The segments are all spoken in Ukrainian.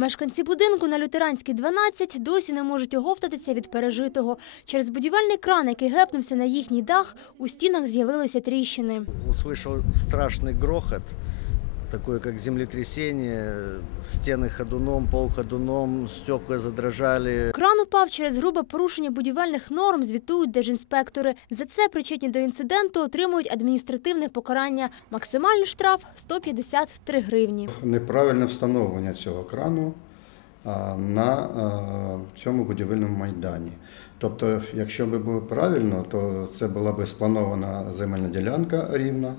Мешканці будинку на Лютеранській 12 досі не можуть оговтатися від пережитого. Через будівельний кран, який гепнувся на їхній дах, у стінах з'явилися тріщини. Услышав страшний грохот, такой как землетрясение, стены ходуном, пол ходуном, стекла задрожали. Кран упав через грубе порушення будівельних норм, звітують держінспектори. За це причетні до інциденту отримують адміністративне покарання. Максимальний штраф – 153 гривні. неправильне встановлення цього крану на цьому будівельному майдані. Тобто, якщо б було правильно, то це була б спланована земельна ділянка рівна,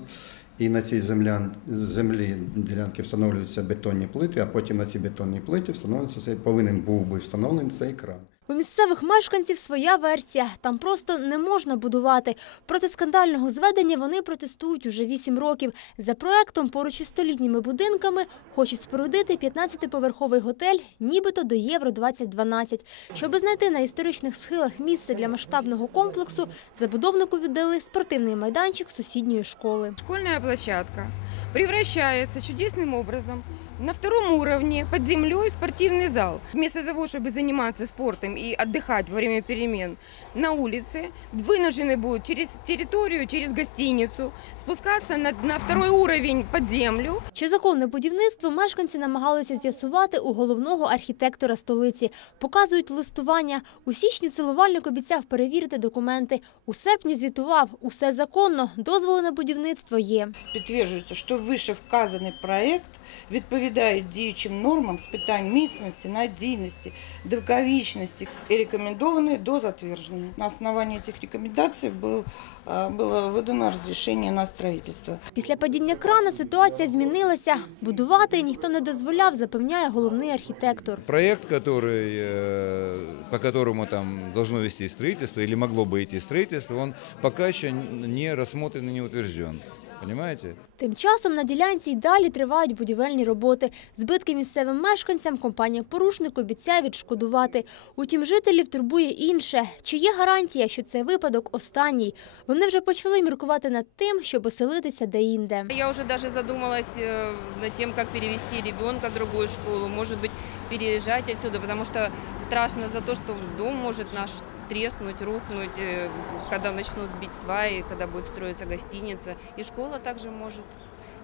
і на цій землян- землі ділянки встановлюються бетонні плити, а потім на цій бетонній плиті встановлюється цей повинен був би встановлений цей кран. У місцевих мешканців своя версія. Там просто не можна будувати. Проти скандального зведення вони протестують уже 8 років. За проектом поруч із столітніми будинками хочуть спорудити 15-поверховий готель, нібито до Євро-2012. Щоби знайти на історичних схилах місце для масштабного комплексу, забудовнику віддали спортивний майданчик сусідньої школи. Школьная площадка превращается чудесным образом на втором уровне под землей в спортивный зал. Вместо того, чтобы заниматься спортом и отдыхать во время перемен на улице, вынуждены будут через территорию, через гостиницу спускаться на, на второй уровень под землю. Чи законне будівництво мешканці намагалися з'ясувати у головного архітектора столиці. Показують листування. У січні силувальник обіцяв перевірити документи. У серпні звітував – усе законно, дозволи на будівництво є. Підтверджується, що вище вказаний проект відповідає діючим нормам з питань міцності, надійності, довговічності і рекомендований до затвердження. На основании цих рекомендацій был, а, было видано розрішення на строительство. Після падіння крана ситуація змінилася. Будувати ніхто не дозволяв, запевняє головний архітектор. Проект, который, э, по которому там должно вести строительство или могло бы идти строительство, он пока еще не рассмотрен и не утвержден. Понимаете? Тим часом на ділянці й далі тривають будівельні роботи. Збитки місцевим мешканцям компанія-порушник обіцяє відшкодувати. Утім, жителів турбує інше. Чи є гарантія, що цей випадок останній? Вони вже почали міркувати над тим, щоб оселитися деінде. Я уже даже задумалась э, над тем, как перевести ребенка в другую школу, может быть, переезжать отсюда, потому что страшно за то, что дом может наш треснуть, рухнуть, э, когда начнут бить сваи, когда будет строиться гостиница. И школа также может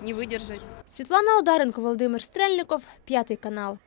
не выдержать. Світлана Одаренко, Володимир Стрельников, п'ятий канал.